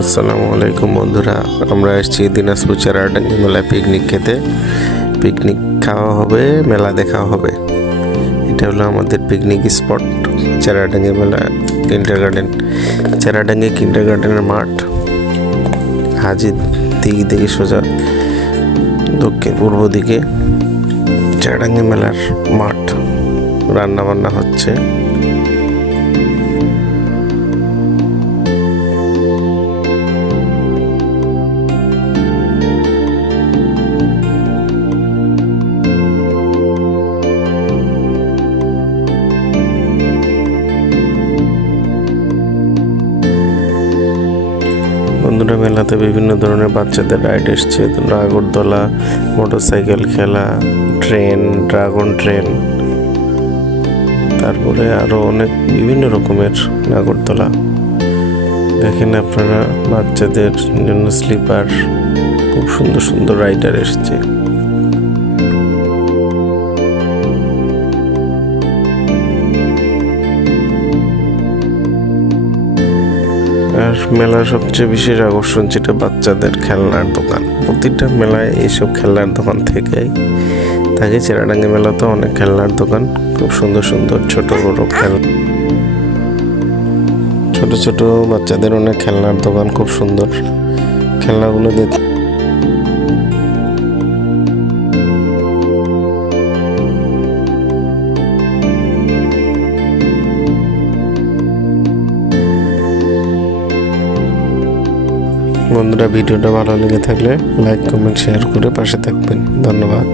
আসসালামু আলাইকুম বন্ধুরা, আমরা এসেছি দিনাজপুর চেরাডাঙ্গি মেলায় পিকনিক খেতে। পিকনিক খাওয়া হবে, মেলা দেখা হবে। এটা হলো আমাদের পিকনিক স্পট, চেরাডাঙ্গি মেলা কিন্ডারগার্টেন। চেরাডাঙ্গি কিন্ডারগার্টেনের মাঠ হাজির দিক থেকে সোজা দক্ষিণ পূর্ব দিকে চেরাডাঙ্গি মেলার মাঠ। রান্না বান্না হচ্ছে। বন্ধুরা, মেলাতে বিভিন্ন ধরনের বাচ্চাদের রাইড এসছে। নাগরদোলা, মোটরসাইকেল খেলা, ট্রেন, ড্রাগন ট্রেন, তারপরে আরো অনেক বিভিন্ন রকমের নাগরদোলা। দেখেন আপনারা, বাচ্চাদের জন্য স্লিপার, খুব সুন্দর সুন্দর রাইডার এসছে। আর মেলার সবচেয়ে বিশেষ আকর্ষণ যেটা বাচ্চাদের খেলনার দোকান। প্রতিটা মেলায় এইসব খেলনার দোকান থেকেই থাকে। চেরাডাঙ্গি মেলাতেও অনেক খেলনার দোকান, খুব সুন্দর সুন্দর ছোট বড় ছোট ছোট বাচ্চাদের অনেক খেলনার দোকান, খুব সুন্দর খেলনাগুলো দেখতে। বন্ধুরা, ভিডিওটা ভালো লেগে থাকলে লাইক, কমেন্ট, শেয়ার করে পাশে থাকবেন। ধন্যবাদ।